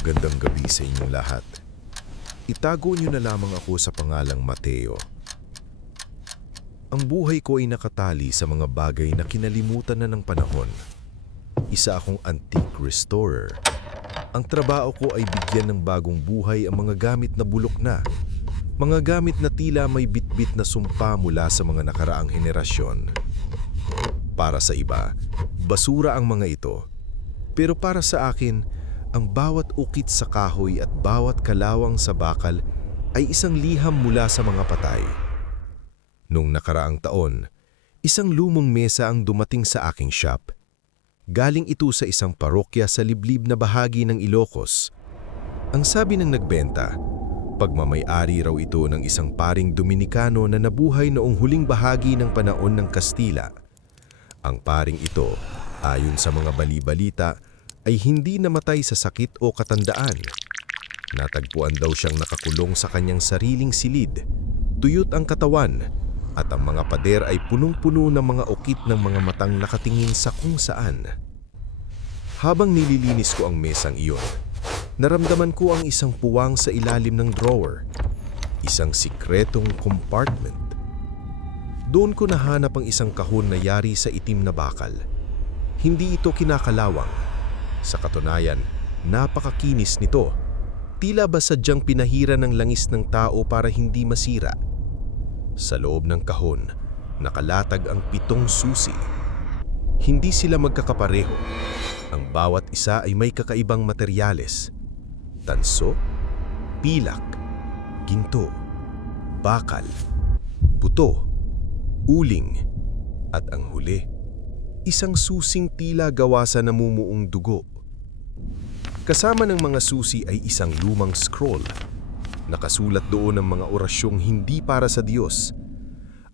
Magandang gabi sa inyong lahat. Itago niyo na lamang ako sa pangalang Mateo. Ang buhay ko ay nakatali sa mga bagay na kinalimutan na ng panahon. Isa akong antique restorer. Ang trabaho ko ay bigyan ng bagong buhay ang mga gamit na bulok na. Mga gamit na tila may bitbit na sumpa mula sa mga nakaraang henerasyon. Para sa iba, basura ang mga ito. Pero para sa akin, ang bawat ukit sa kahoy at bawat kalawang sa bakal ay isang liham mula sa mga patay. Nung nakaraang taon, isang lumong mesa ang dumating sa aking shop. Galing ito sa isang parokya sa liblib na bahagi ng Ilocos. Ang sabi ng nagbenta, pagmamay-ari raw ito ng isang paring Dominikano na nabuhay noong huling bahagi ng panahon ng Kastila. Ang paring ito, ayon sa mga bali-balita, ay hindi namatay sa sakit o katandaan. Natagpuan daw siyang nakakulong sa kanyang sariling silid, tuyot ang katawan, at ang mga pader ay punong-puno ng mga ukit ng mga matang nakatingin sa kung saan. Habang nililinis ko ang mesang iyon, naramdaman ko ang isang puwang sa ilalim ng drawer, isang sikretong compartment. Doon ko nahanap ang isang kahon na yari sa itim na bakal. Hindi ito kinakalawang. Sa katunayan, napakakinis nito. Tila ba sadyang pinahira ng langis ng tao para hindi masira. Sa loob ng kahon, nakalatag ang 7 susi. Hindi sila magkakapareho. Ang bawat isa ay may kakaibang materyales. Tanso, pilak, ginto, bakal, buto, uling, at ang huli, isang susing tila gawa sa namumuong dugo. Kasama ng mga susi ay isang lumang scroll. Nakasulat doon ang mga orasyong hindi para sa Diyos.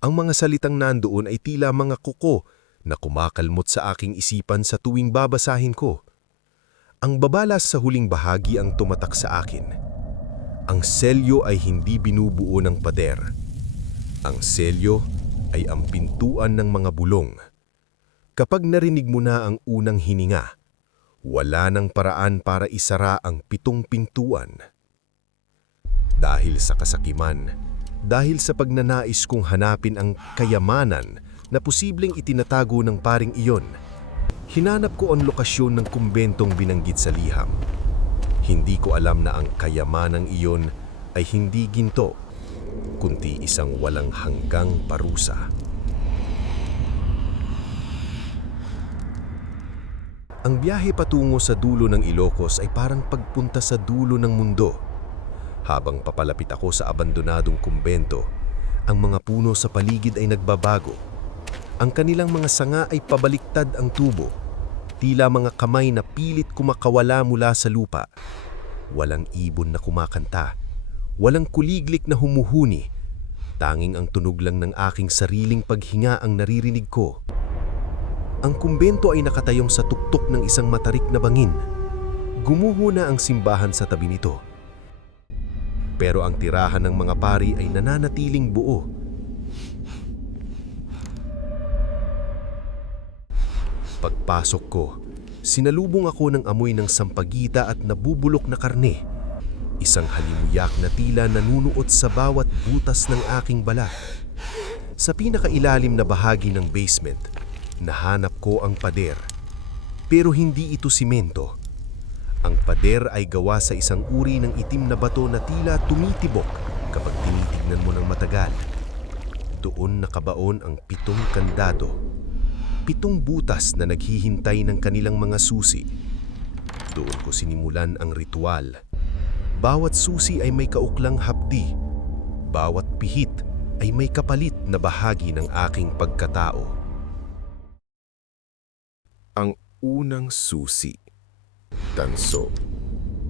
Ang mga salitang nandoon ay tila mga kuko na kumakalmot sa aking isipan sa tuwing babasahin ko. Ang babala sa huling bahagi ang tumatak sa akin. Ang selyo ay hindi binubuo ng pader. Ang selyo ay ang pintuan ng mga bulong. Kapag narinig mo na ang unang hininga, wala nang paraan para isara ang 7 pintuan. Dahil sa kasakiman, dahil sa pagnanais kong hanapin ang kayamanan na posibleng itinatago ng paring iyon, hinanap ko ang lokasyon ng kumbentong binanggit sa liham. Hindi ko alam na ang kayamanang iyon ay hindi ginto, kundi isang walang hanggang parusa. Ang biyahe patungo sa dulo ng Ilocos ay parang pagpunta sa dulo ng mundo. Habang papalapit ako sa abandonadong kumbento, ang mga puno sa paligid ay nagbabago. Ang kanilang mga sanga ay pabaliktad ang tubo, tila mga kamay na pilit kumakawala mula sa lupa. Walang ibon na kumakanta, walang kuliglik na humuhuni. Tanging ang tunog lang ng aking sariling paghinga ang naririnig ko. Ang kumbento ay nakatayong sa tuktok ng isang matarik na bangin. Gumuho na ang simbahan sa tabi nito. Pero ang tirahan ng mga pari ay nananatiling buo. Pagpasok ko, sinalubong ako ng amoy ng sampagita at nabubulok na karne. Isang halimuyak na tila nanunuot sa bawat butas ng aking balat. Sa pinakailalim na bahagi ng basement, nahanap ko ang pader. Pero hindi ito simento. Ang pader ay gawa sa isang uri ng itim na bato na tila tumitibok kapag tinitignan mo ng matagal. Doon nakabaon ang 7 kandado. 7 butas na naghihintay ng kanilang mga susi. Doon ko sinimulan ang ritual. Bawat susi ay may kauklang hapdi. Bawat pihit ay may kapalit na bahagi ng aking pagkatao. Ang unang susi, tanso.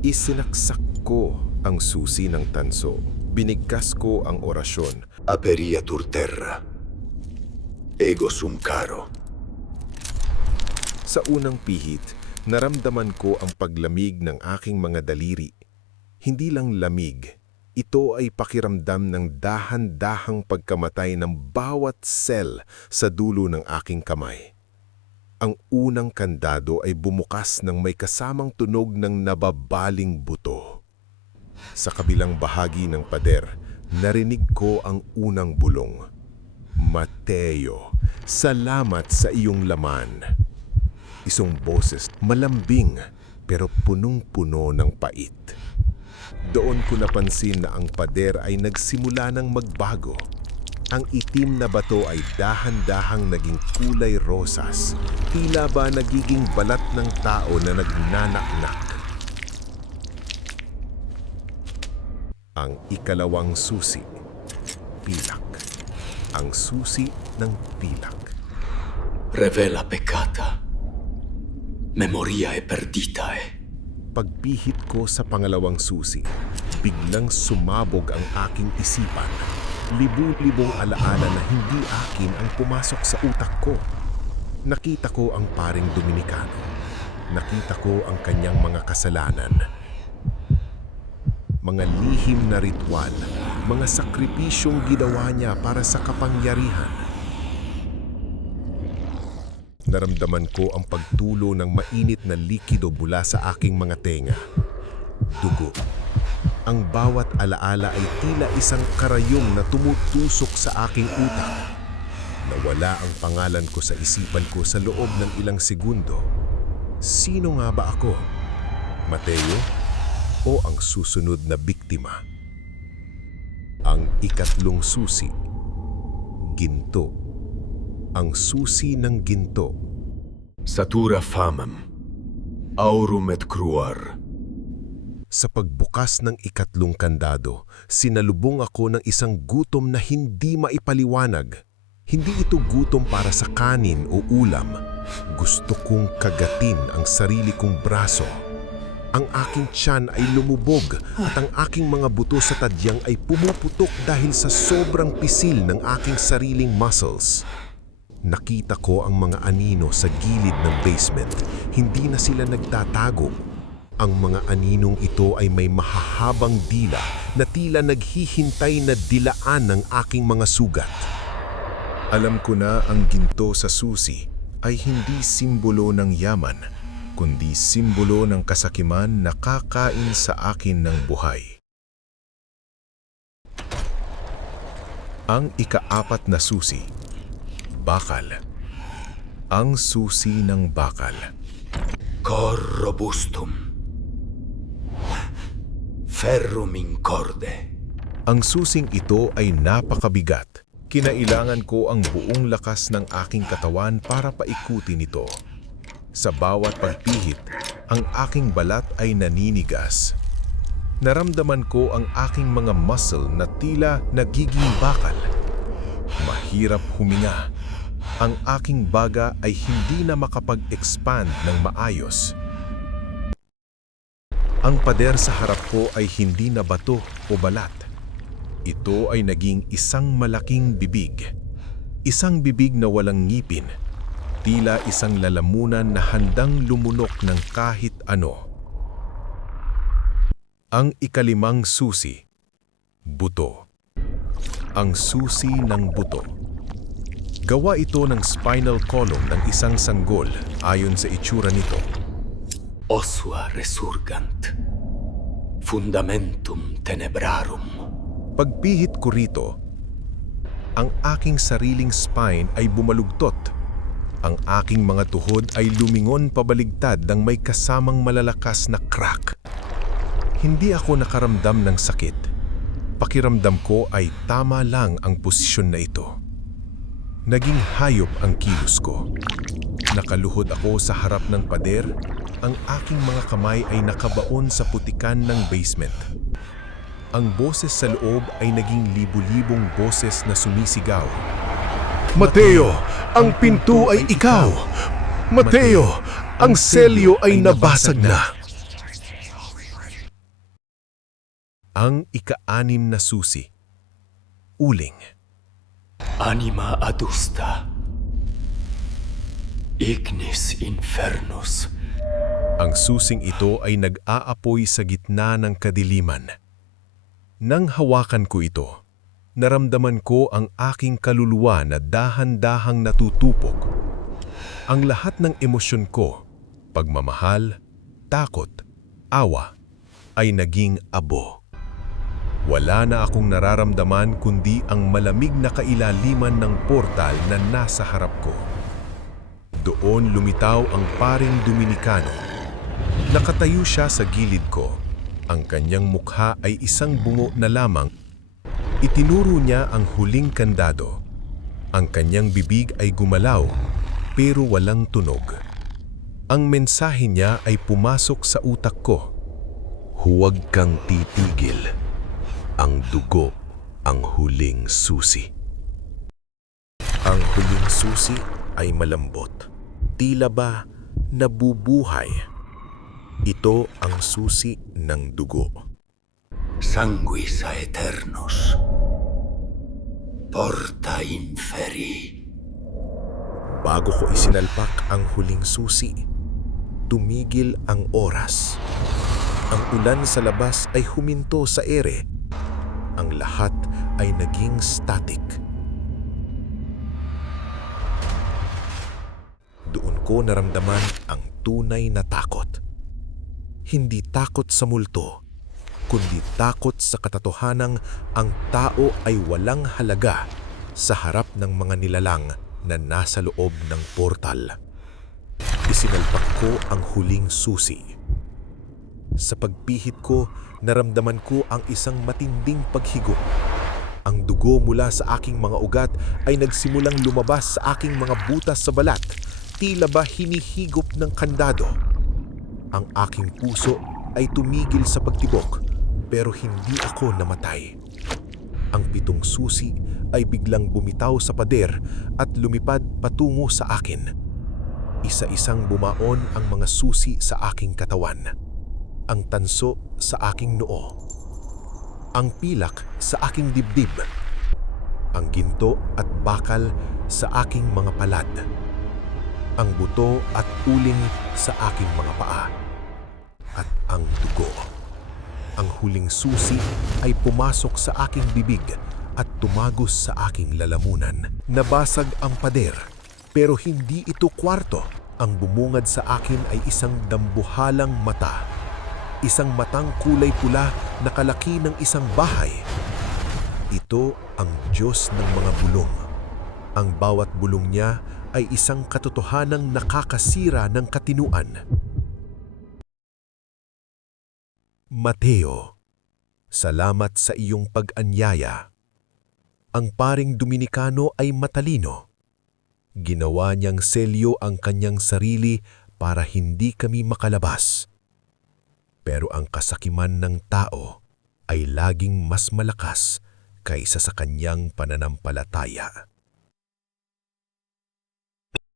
Isinaksak ko ang susi ng tanso. Binigkas ko ang orasyon. Aperiatur terra. Ego sum caro. Sa unang pihit, naramdaman ko ang paglamig ng aking mga daliri. Hindi lang lamig, ito ay pakiramdam ng dahan-dahang pagkamatay ng bawat cell sa dulo ng aking kamay. Ang unang kandado ay bumukas ng may kasamang tunog ng nababaling buto. Sa kabilang bahagi ng pader, narinig ko ang unang bulong. Mateo, salamat sa iyong laman. Isang boses malambing pero punong-puno ng pait. Doon ko napansin na ang pader ay nagsimula ng magbago. Ang itim na bato ay dahan-dahang naging kulay rosas, tila ba nagiging balat ng tao na nagnanaknak. Ang ikalawang susi, pilak. Ang susi ng pilak. Revela peccata. Memoria è perdita Pagpihit ko sa pangalawang susi, biglang sumabog ang aking isipan. Libu-libong alaala na hindi akin ang pumasok sa utak ko. Nakita ko ang paring Dominikano. Nakita ko ang kanyang mga kasalanan. Mga lihim na ritual, mga sakripisyong ginawa niya para sa kapangyarihan. Naramdaman ko ang pagtulo ng mainit na likido mula sa aking mga tenga. Dugo. Ang bawat alaala ay tila isang karayom na tumutusok sa aking utak. Nawala ang pangalan ko sa isipan ko sa loob ng ilang segundo. Sino nga ba ako? Mateo? O ang susunod na biktima? Ang ikatlong susi. Ginto. Ang susi ng ginto. Satura famem. Aurum et cruar. Sa pagbukas ng ikatlong kandado, sinalubong ako ng isang gutom na hindi maipaliwanag. Hindi ito gutom para sa kanin o ulam. Gusto kong kagatin ang sarili kong braso. Ang aking tiyan ay lumubog at ang aking mga buto sa tadyang ay pumuputok dahil sa sobrang pisil ng aking sariling muscles. Nakita ko ang mga anino sa gilid ng basement. Hindi na sila nagtatago. Ang mga aninong ito ay may mahahabang dila na tila naghihintay na dilaan ng aking mga sugat. Alam ko na ang ginto sa susi ay hindi simbolo ng yaman, kundi simbolo ng kasakiman na kakain sa akin ng buhay. Ang ikaapat na susi, bakal. Ang susi ng bakal. Cor robustum. Ferrum incorde. Ang susing ito ay napakabigat. Kinailangan ko ang buong lakas ng aking katawan para paikutin ito. Sa bawat pagpihit, ang aking balat ay naninigas. Naramdaman ko ang aking mga muscle na tila nagiging bakal. Mahirap huminga. Ang aking baga ay hindi na makapag-expand ng maayos. Ang pader sa harap ko ay hindi na bato o balat. Ito ay naging isang malaking bibig. Isang bibig na walang ngipin. Tila isang lalamunan na handang lumunok ng kahit ano. Ang ikalimang susi, buto. Ang susi ng buto. Gawa ito ng spinal column ng isang sanggol ayon sa itsura nito. Ossua resurgant. Fundamentum tenebrarum. Pagpihit ko rito, ang aking sariling spine ay bumalugtot. Ang aking mga tuhod ay lumingon pabaligtad ng may kasamang malalakas na crack. Hindi ako nakaramdam ng sakit. Pakiramdam ko ay tama lang ang posisyon na ito. Naging hayop ang kilos ko. Nakaluhod ako sa harap ng pader. Ang aking mga kamay ay nakabaon sa putikan ng basement. Ang boses sa loob ay naging libu-libong boses na sumisigaw. Mateo, ang pinto ay ikaw! Mateo, ang selyo ay nabasag na! Ang ika-anim na susi, uling. Anima adusta. Ignis infernus. Ang susing ito ay nag-aapoy sa gitna ng kadiliman. Nang hawakan ko ito, naramdaman ko ang aking kaluluwa na dahan-dahang natutupok. Ang lahat ng emosyon ko, pagmamahal, takot, awa, ay naging abo. Wala na akong nararamdaman kundi ang malamig na kailaliman ng portal na nasa harap ko. Doon lumitaw ang paring Dominikano. Nakatayo siya sa gilid ko. Ang kanyang mukha ay isang bungo na lamang. Itinuro niya ang huling kandado. Ang kanyang bibig ay gumalaw, pero walang tunog. Ang mensahe niya ay pumasok sa utak ko. Huwag kang titigil. Ang dugo ang huling susi. Ang huling susi ay malambot. Tila ba nabubuhay? Ito ang susi ng dugo. Sanguis aeternus. Porta inferi. Bago ko isinalpak ang huling susi, tumigil ang oras. Ang ulan sa labas ay huminto sa ere. Ang lahat ay naging static. Doon ko naramdaman ang tunay na takot. Hindi takot sa multo, kundi takot sa katotohanang ang tao ay walang halaga sa harap ng mga nilalang na nasa loob ng portal. Isinalpak ko ang huling susi. Sa pagpihit ko, naramdaman ko ang isang matinding paghigop. Ang dugo mula sa aking mga ugat ay nagsimulang lumabas sa aking mga butas sa balat, tila ba hinihigop ng kandado. Ang aking puso ay tumigil sa pagtibok, pero hindi ako namatay. Ang 7 susi ay biglang bumitaw sa pader at lumipad patungo sa akin. Isa-isang bumaon ang mga susi sa aking katawan. Ang tanso sa aking noo. Ang pilak sa aking dibdib. Ang ginto at bakal sa aking mga palad. Ang buto at uling sa aking mga paa. At ang dugo. Ang huling susi ay pumasok sa aking bibig at tumagos sa aking lalamunan. Nabasag ang pader, pero hindi ito kwarto. Ang bumungad sa akin ay isang dambuhalang mata. Isang matang kulay pula na kalaki ng isang bahay. Ito ang Diyos ng mga bulong. Ang bawat bulong niya ay isang katotohanang nakakasira ng katinuan. Mateo, salamat sa iyong pag-anyaya. Ang paring Dominikano ay matalino. Ginawa niyang selyo ang kanyang sarili para hindi kami makalabas. Pero ang kasakiman ng tao ay laging mas malakas kaysa sa kanyang pananampalataya.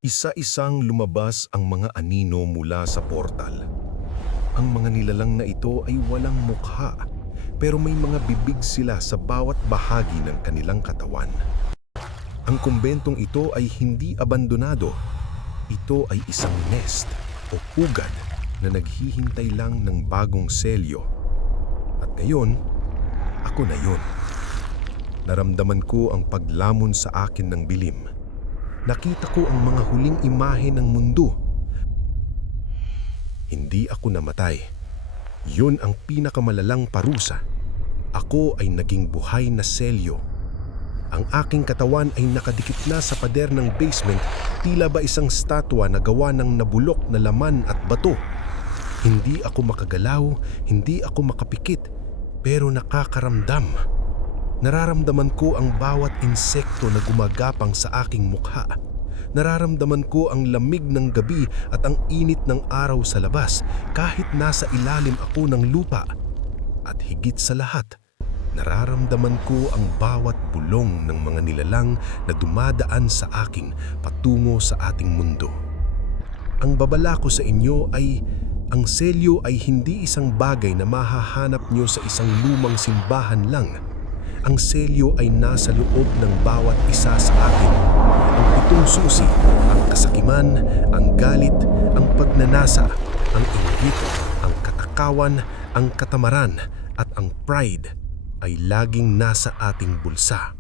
Isa-isang lumabas ang mga anino mula sa portal. Ang mga nilalang na ito ay walang mukha, pero may mga bibig sila sa bawat bahagi ng kanilang katawan. Ang kumbentong ito ay hindi abandonado. Ito ay isang nest o pugad na naghihintay lang ng bagong selyo. At ngayon, ako na yun. Naramdaman ko ang paglamon sa akin ng bilim. Nakita ko ang mga huling imahe ng mundo. Hindi ako namatay. Yun ang pinakamalalang parusa. Ako ay naging buhay na selyo. Ang aking katawan ay nakadikit na sa pader ng basement, tila ba isang statwa na gawa ng nabulok na laman at bato. Hindi ako makagalaw, hindi ako makapikit, pero nakakaramdam. Nararamdaman ko ang bawat insekto na gumagapang sa aking mukha. Nararamdaman ko ang lamig ng gabi at ang init ng araw sa labas kahit nasa ilalim ako ng lupa. At higit sa lahat, nararamdaman ko ang bawat bulong ng mga nilalang na dumadaan sa akin patungo sa ating mundo. Ang babala ko sa inyo ay ang selyo ay hindi isang bagay na mahahanap nyo sa isang lumang simbahan lang. Ang selyo ay nasa loob ng bawat isa sa atin. Ang 7 susi, ang kasakiman, ang galit, ang pagnanasa, ang inggit, ang katakawan, ang katamaran, at ang pride ay laging nasa ating bulsa.